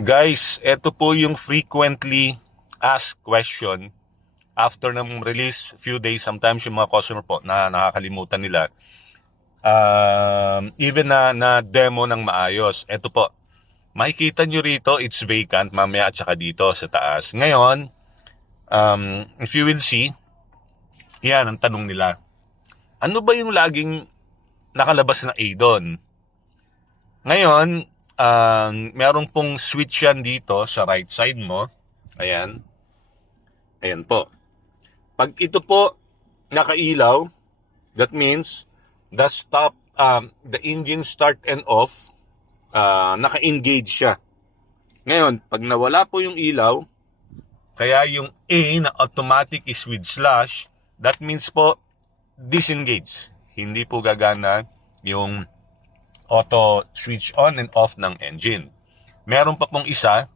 Guys, ito po yung frequently asked question after ng release few days. Sometimes yung mga customer po na nakakalimutan nila. Even na demo ng maayos. Ito po, makikita nyo rito, it's vacant mamaya at saka dito sa taas. Ngayon, if you will see, yan ang tanong nila. Ano ba yung laging nakalabas na A doon? Ngayon, meron pong switch yan dito sa right side mo. Ayan. Ayan po. Pag ito po nakailaw, that means the engine start and off, naka-engage siya. Ngayon, pag nawala po yung ilaw, kaya yung A na automatic is with slash, that means po disengage. Hindi po gagana yung auto switch on and off ng engine. Meron pa pong isa.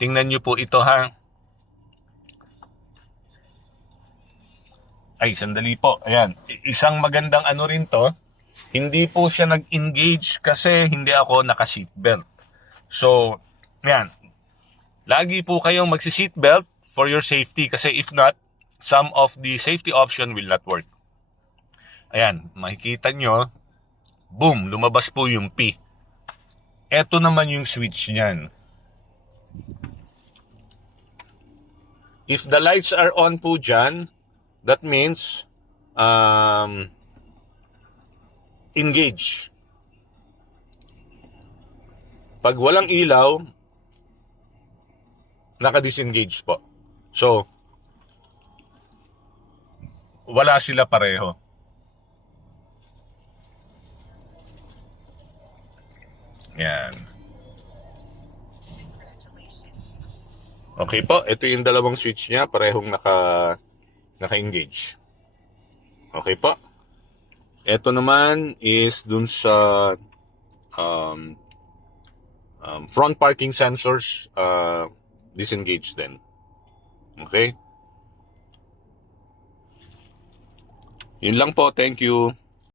Tingnan nyo po ito ha. Ay, sandali po. Ayan. Isang magandang ano rin to. Hindi po siya nag-engage kasi hindi ako naka-seatbelt. So, ayan. Lagi po kayong magsi-seatbelt for your safety kasi if not, some of the safety option will not work. Ayan, makikita nyo, boom, lumabas po yung P. Ito naman yung switch niyan. If the lights are on po dyan, that means engage. Pag walang ilaw, naka-disengage po. So, wala sila pareho. Yan. Okay po, ito yung dalawang switch niya, parehong naka-engage. Okay po. Ito naman is dun sa front parking sensors, disengage din. Okay? Yun lang po, thank you.